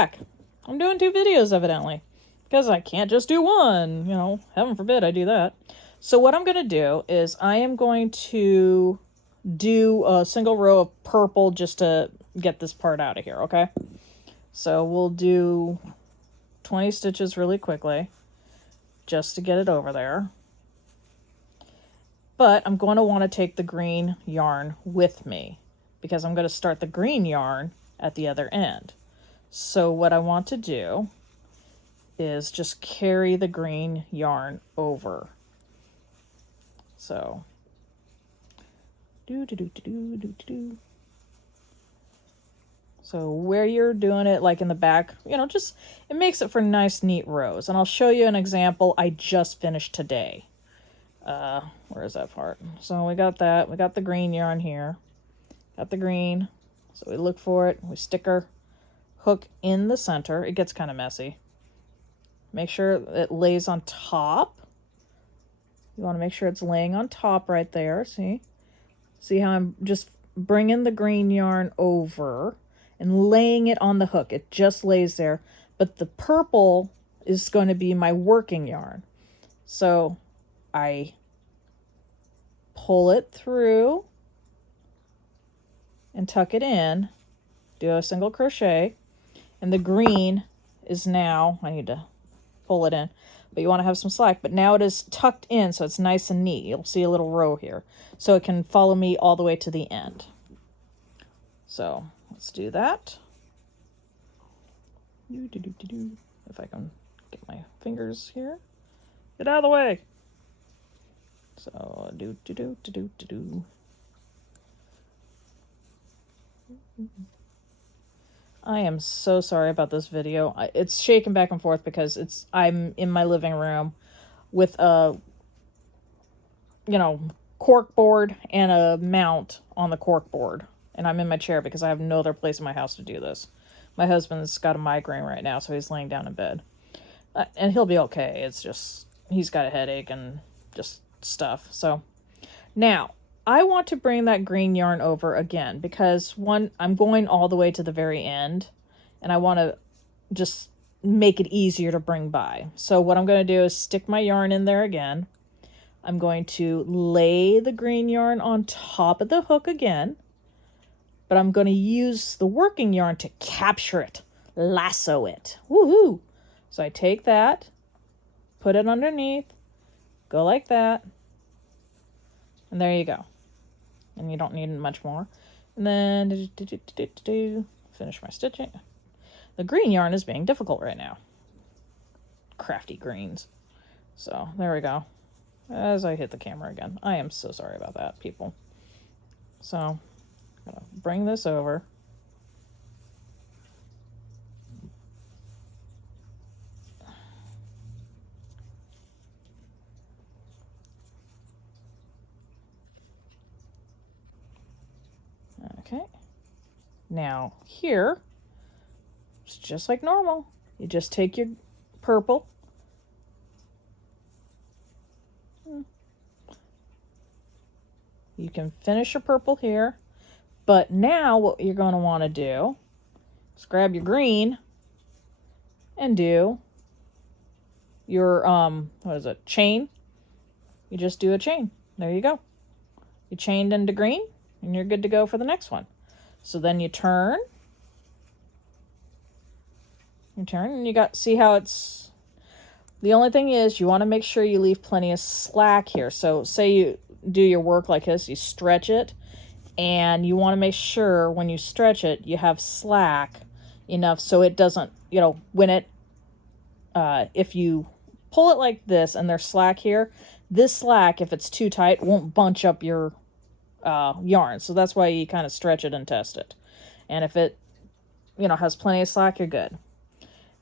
back. I'm doing 2 videos evidently, because I can't just do one, you know, heaven forbid I do that. So what I'm going to do is I am going to do a single row of purple just to get this part out of here, okay? So we'll do 20 stitches really quickly just to get it over there. But I'm going to want to take the green yarn with me because I'm going to start the green yarn at the other end. So what I want to do is just carry the green yarn over. So so where you're doing it, like in the back, you know, just it makes it for nice neat rows. And I'll show you an example I just finished today. Where is that part? So we got that. We got the green yarn here. Got the green. So we look for it. We stick our hook in the center. It gets kind of messy. Make sure it lays on top. You want to make sure it's laying on top right there. See how I'm just bringing the green yarn over and laying it on the hook. It just lays there. But the purple is going to be my working yarn. So I pull it through and tuck it in, do a single crochet, and the green is now, I need to pull it in, but you want to have some slack, but now it is tucked in so it's nice and neat. You'll see a little row here, so it can follow me all the way to the end. So let's do that. If I can get my fingers here. Get out of the way. So I am so sorry about this video. It's shaking back and forth because I'm in my living room with a, you know, cork board and a mount on the cork board. And I'm in my chair because I have no other place in my house to do this. My husband's got a migraine right now, so he's laying down in bed. And he'll be okay. It's just, he's got a headache and just stuff. So now I want to bring that green yarn over again because one, I'm going all the way to the very end and I want to just make it easier to bring by. So what I'm going to do is stick my yarn in there again. I'm going to lay the green yarn on top of the hook again, but I'm going to use the working yarn to capture it, lasso it. Woohoo! So I take that, put it underneath, go like that, and there you go. And you don't need much more. And then finish my stitching. The green yarn is being difficult right now. Crafty greens. So there we go. As I hit the camera again. I am so sorry about that, people. So I'm gonna bring this over. Okay. Now here, it's just like normal. You just take your purple. You can finish your purple here. But now what you're going to want to do is grab your green and do your, what is it, chain. You just do a chain. There you go. You chained into green and you're good to go for the next one. So then you turn. You turn and you got, see how it's, the only thing is you want to make sure you leave plenty of slack here. So say you do your work like this, you stretch it, and you want to make sure when you stretch it, you have slack enough so it doesn't, you know, when it, if you pull it like this and there's slack here, this slack, if it's too tight, won't bunch up your yarn. So that's why you kind of stretch it and test it. And if it, you know, has plenty of slack, you're good.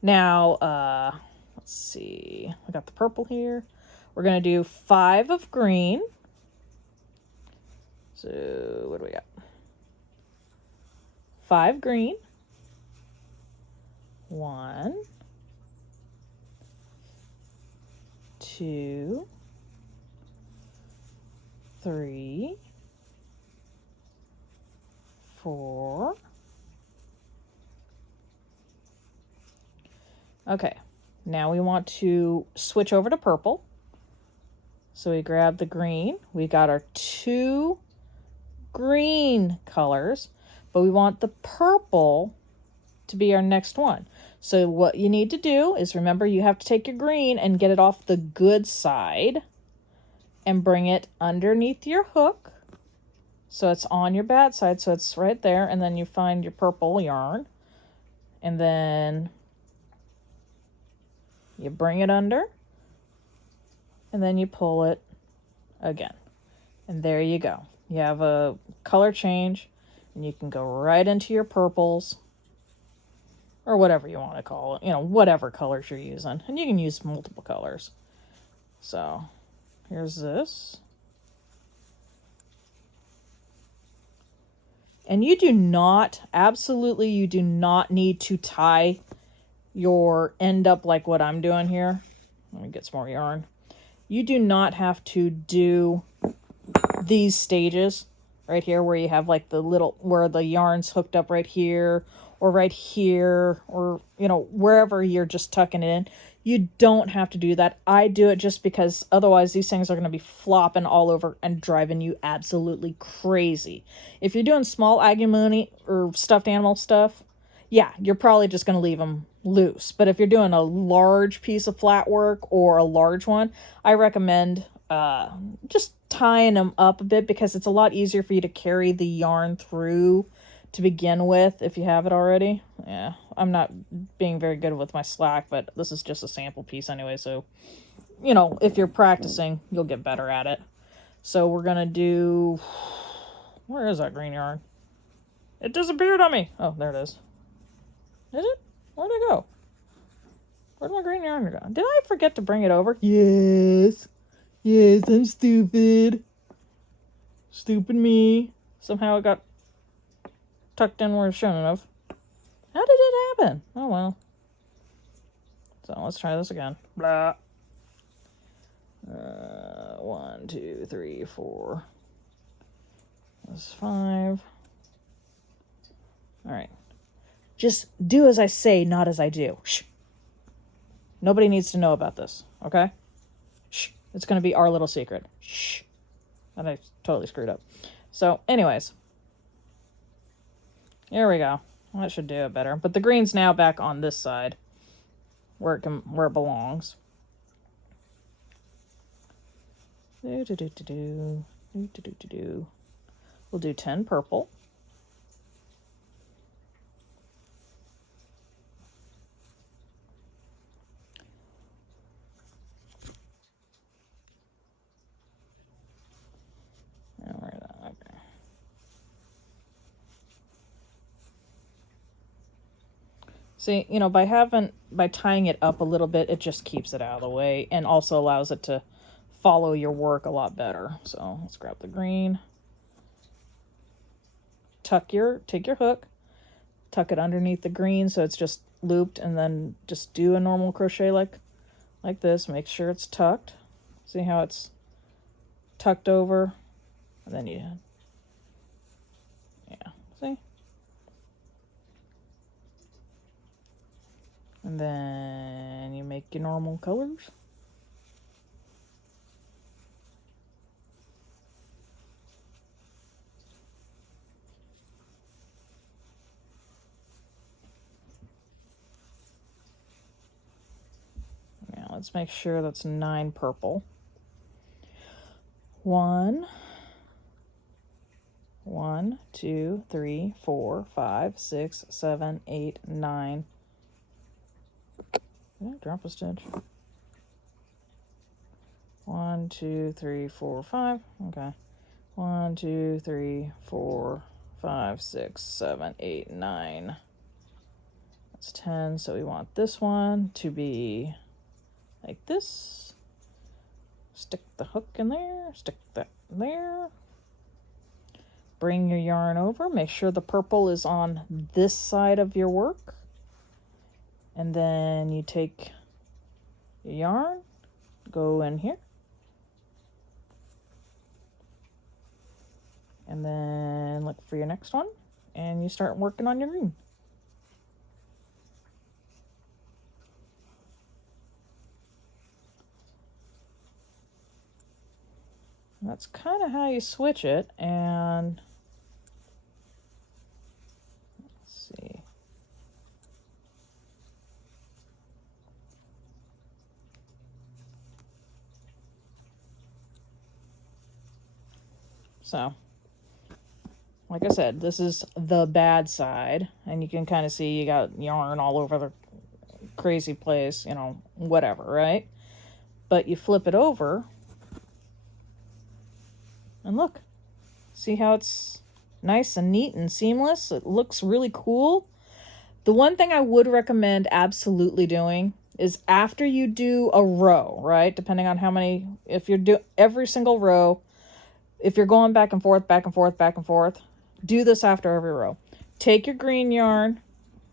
Now, let's see. I got the purple here. We're going to do 5 of green. So what do we got? 5 green. 1, 2, 3, 4, Okay, now we want to switch over to purple. So we grab the green. We got our 2 green colors, but we want the purple to be our next one. So what you need to do is, remember, you have to take your green and get it off the good side and bring it underneath your hook. So it's on your bad side, so it's right there, and then you find your purple yarn, and then you bring it under, and then you pull it again. And there you go. You have a color change, and you can go right into your purples, or whatever you want to call it, whatever colors you're using. And you can use multiple colors. So here's this. And you do not, absolutely, you do not need to tie your end up like what I'm doing here. Let me get some more yarn. You do not have to do these stages right here where you have like the little, where the yarn's hooked up right here or right here, or wherever you're just tucking it in. You don't have to do that. I do it just because otherwise these things are going to be flopping all over and driving you absolutely crazy. If you're doing small agumoni or stuffed animal stuff, yeah, you're probably just going to leave them loose. But if you're doing a large piece of flat work or a large one, I recommend just tying them up a bit, because it's a lot easier for you to carry the yarn through to begin with if you have it already. Yeah, I'm not being very good with my slack, but this is just a sample piece anyway, so if you're practicing, you'll get better at it. So we're gonna do, where is that green yarn? It disappeared on me. Oh, there it is. Did it? Where'd it go? Where'd my green yarn go? Did I forget to bring it over? Yes, I'm stupid. Stupid me. Somehow it got tucked in where it shouldn't have. How did it happen? Oh well. So let's try this again. Blah. 1, 2, 3, 4. That's 5. Alright. Just do as I say, not as I do. Shh. Nobody needs to know about this, okay? Shh. It's going to be our little secret. Shh. And I totally screwed up. So, anyways. Here we go. That should do it better. But the green's now back on this side, where it belongs. We'll do 10 purple. Okay. See, by tying it up a little bit, it just keeps it out of the way and also allows it to follow your work a lot better. So let's grab the green. Take your hook, tuck it underneath the green so it's just looped, and then just do a normal crochet like this. Make sure it's tucked. See how it's tucked over? And then yeah, see? And then you make your normal colors. Now let's make sure that's 9 purple. 1, 2, 3, 4, 5, 6, 7, 8, 9. Did I drop a stitch? 1, 2, 3, 4, 5. Okay. 1, 2, 3, 4, 5, 6, 7, 8, 9. That's 10. So we want this one to be like this. Stick the hook in there. Stick that there. Bring your yarn over. Make sure the purple is on this side of your work. And then you take your yarn, go in here. And then look for your next one, and you start working on your green. That's kind of how you switch it. And let's see. So, like I said, this is the bad side. And you can kind of see you got yarn all over the crazy place, you know, whatever, right? But you flip it over and look. See how it's nice and neat and seamless? It looks really cool. The one thing I would recommend absolutely doing is after you do a row, right? Depending on how many, if you're doing every single row, if you're going back and forth, back and forth, back and forth, do this after every row. Take your green yarn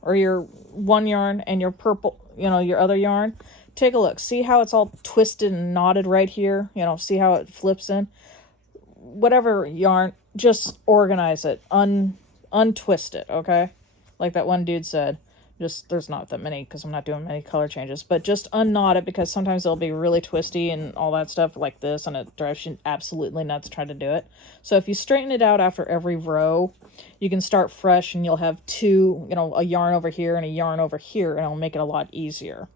or your one yarn and your purple, you know, your other yarn. Take a look. See how it's all twisted and knotted right here? You know, see how it flips in? Whatever yarn, just organize it. Untwist it, okay? Like that one dude said. Just, there's not that many because I'm not doing many color changes, but just unknot it because sometimes they'll be really twisty and all that stuff like this, and it drives you absolutely nuts trying to do it. So if you straighten it out after every row, you can start fresh and you'll have two, you know, a yarn over here and a yarn over here, and it'll make it a lot easier.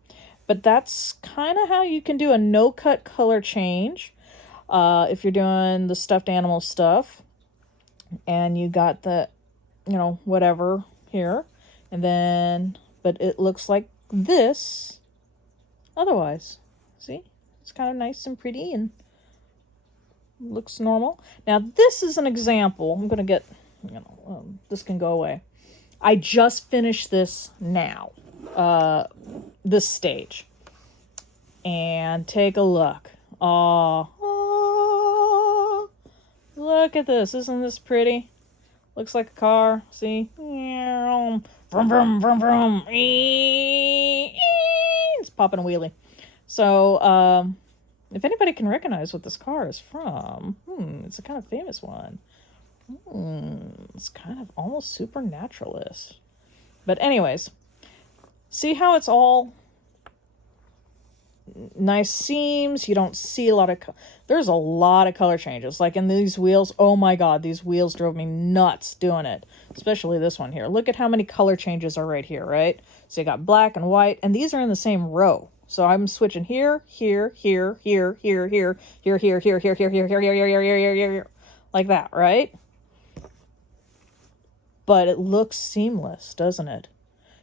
But that's kind of how you can do a no-cut color change. If you're doing the stuffed animal stuff and you got the, you know, whatever here, and then, but it looks like this otherwise. See? It's kind of nice and pretty and looks normal. Now, this is an example. I'm going to get, you know, this can go away. I just finished this now, this stage. And take a look. Look at this. Isn't this pretty? Looks like a car. See? Vroom, vroom, vroom, vroom. It's popping a wheelie. So, if anybody can recognize what this car is from, it's a kind of famous one. It's kind of almost supernaturalist. But anyways, see how it's all nice seams. You don't see a lot of there's a lot of color changes, like in these wheels. Oh my god, these wheels drove me nuts doing it, especially this one here. Look at how many color changes are right here, right? So you got black and white, and these are in the same row, so I'm switching here, here, here, here, here, here, here, here, here, here, here, here, here, here, here, here, here, like that, right? But it looks seamless, doesn't it?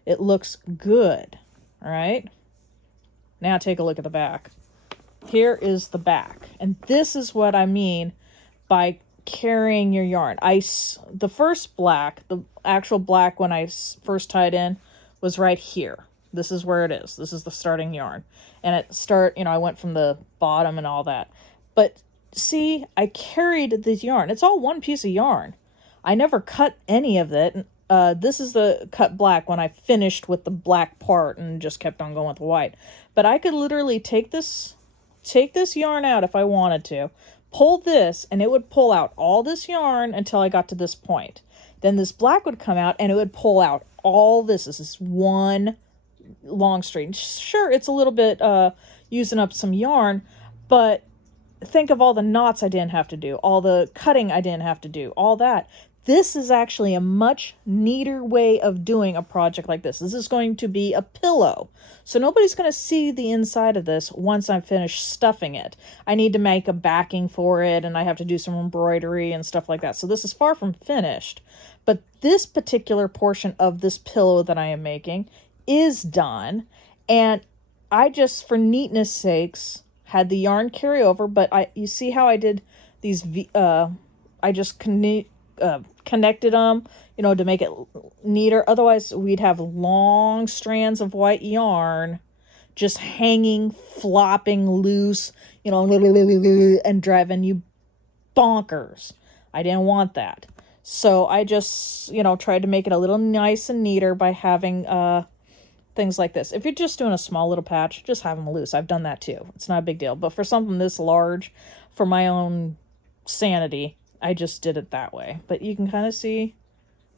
It looks good. All right, now take a look at the back. Here is the back. And this is what I mean by carrying your yarn. The first black, the actual black when I first tied in, was right here. This is where it is. This is the starting yarn. And I went from the bottom and all that. But see, I carried the yarn. It's all one piece of yarn. I never cut any of it. This is the cut black when I finished with the black part and just kept on going with the white. But I could literally take this yarn out if I wanted to, pull this, and it would pull out all this yarn until I got to this point. Then this black would come out and it would pull out all this. This is one long string. Sure, it's a little bit using up some yarn, but think of all the knots I didn't have to do, all the cutting I didn't have to do, all that. This is actually a much neater way of doing a project like this. This is going to be a pillow. So nobody's going to see the inside of this once I'm finished stuffing it. I need to make a backing for it, and I have to do some embroidery and stuff like that. So this is far from finished. But this particular portion of this pillow that I am making is done. And I just, for neatness sakes, had the yarn carry over. But you see how I did these, I just connected them, you know, to make it neater. Otherwise, we'd have long strands of white yarn just hanging, flopping loose, you know, and driving you bonkers. I didn't want that. So I just, you know, tried to make it a little nice and neater by having things like this. If you're just doing a small little patch, just have them loose. I've done that too. It's not a big deal. But for something this large, for my own sanity, I just did it that way. But you can kind of see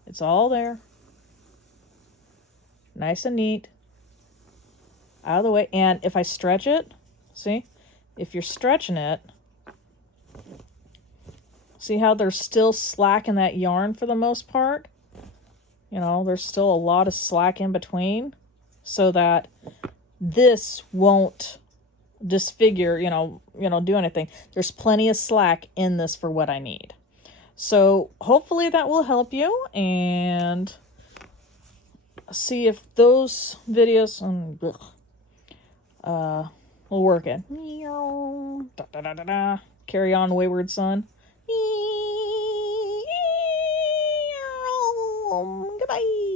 it's all there. Nice and neat. Out of the way. And if I stretch it, see? If you're stretching it, See how there's still slack in that yarn for the most part? You know, there's still a lot of slack in between, so that this won't disfigure, do anything. There's plenty of slack in this for what I need. So hopefully that will help you, and see if those videos will work it. Carry on, wayward son. Goodbye.